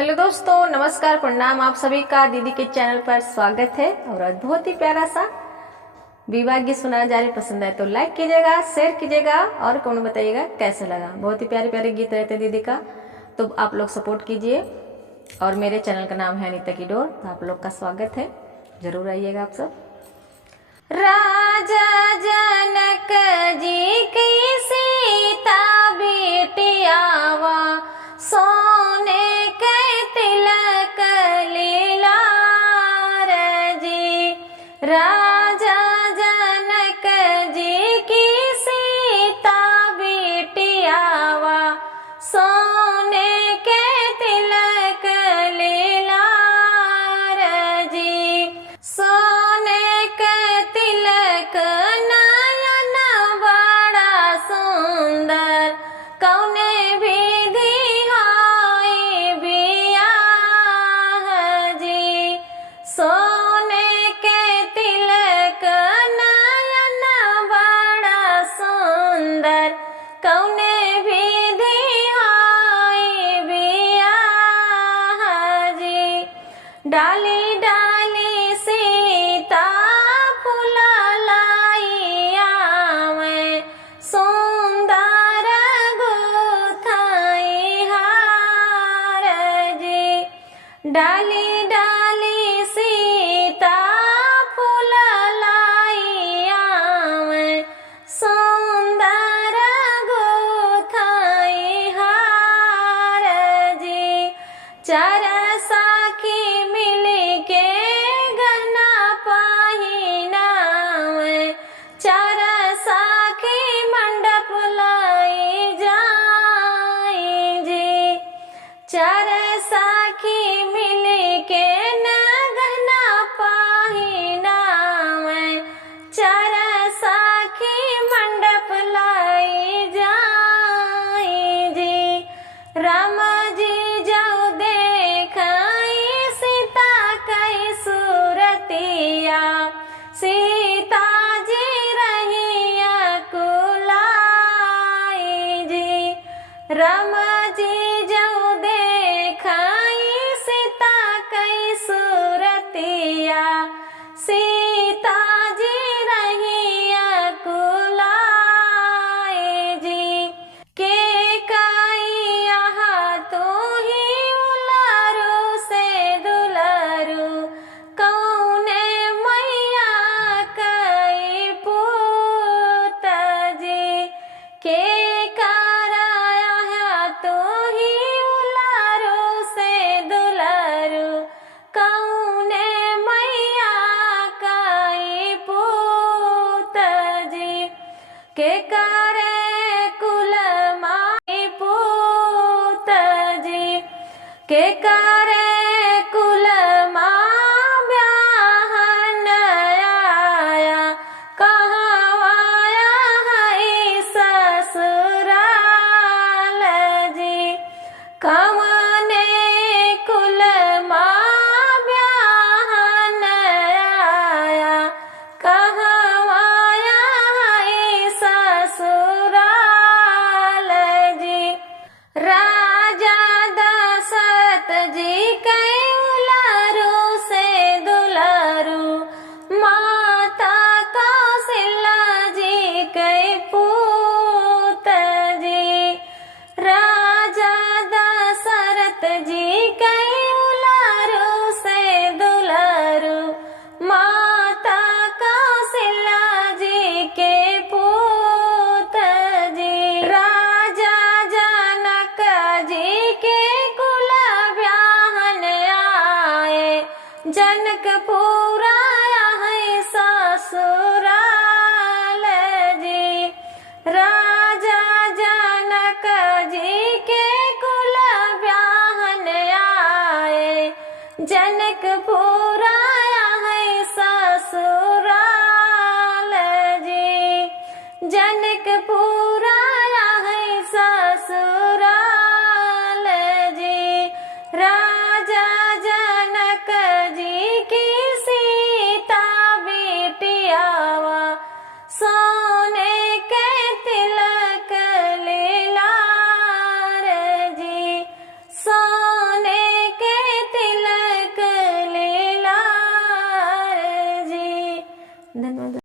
Hello दोस्तों, नमस्कार, प्रणाम। आप सभी का दीदी के चैनल पर स्वागत है। और आज बहुत ही प्यारा सा विवाह गीत सुनाया जा रहा है। पसंद आए तो लाइक कीजिएगा, शेयर कीजिएगा और कमेंट बताइएगा कैसा लगा। बहुत ही प्यारे प्यारे गीत रहते हैं दीदी का, तो आप लोग सपोर्ट कीजिए। और मेरे चैनल का नाम है अनीता की डोर, तो आप लोग का स्वागत है, जरूर आइएगा आप सब। राजा जनक जी की सीता बेटियावा सोने के तिलक लीलार जी। राजा जनक जी की सीता बेटियावा सोने के तिलक लीलार जी। सोने के तिलक नयन बड़ा सुंदर कौने विधि होई बियाह जी। सोने के तिलक नयन बड़ा सुंदर कौने विधि होई बियाह जी। डाली डाली सीता फूला लाइया में सुंदर गुथाई हार जी। डाली डाली सीता फूला लाइया में सुंदर गुथाई हार जी। चार साखी मिली के गहना पहिनावे, चार साखी मंडप लाई जाई जी। चार साखी मिली के न गहना पहिनावे, चार साखी मंडप लाई जाई जी। राम जी जाऊ देखाई सीता कई सूरतिया, सीता जी रहिया कुलाई जी। राम जी जाऊ देखाई सीता कई सूरतिया, सीता जी रहिया कुलाई जी। के काई आहा तो ही उलारू से दुलारू कौने मैया कई पूत जी। के कराया तो ही उलारू से दुलारू कौने मैया कई पूत जी। के करे कुल माई पूत जी। के करे कुल माँ ब्याहन आया, कहवाया है ससुराल जी। कवने कुल माँ ब्याहन आया, कहवाया है ससुराल जी। राजा दशरथ जी के उलारू से दुलारू, माता कौशल्या जी के पूत जी। राजा दशरथ जी के उलारू से दुलारू, माता कौशल्या जी के पूत जी। राजा जनक जी के कुल ब्याहन आए, जनकपुरा है ससुराल जी। राजा जनक जी के कुल ब्याहन आए, जनकपुरा है ससुराल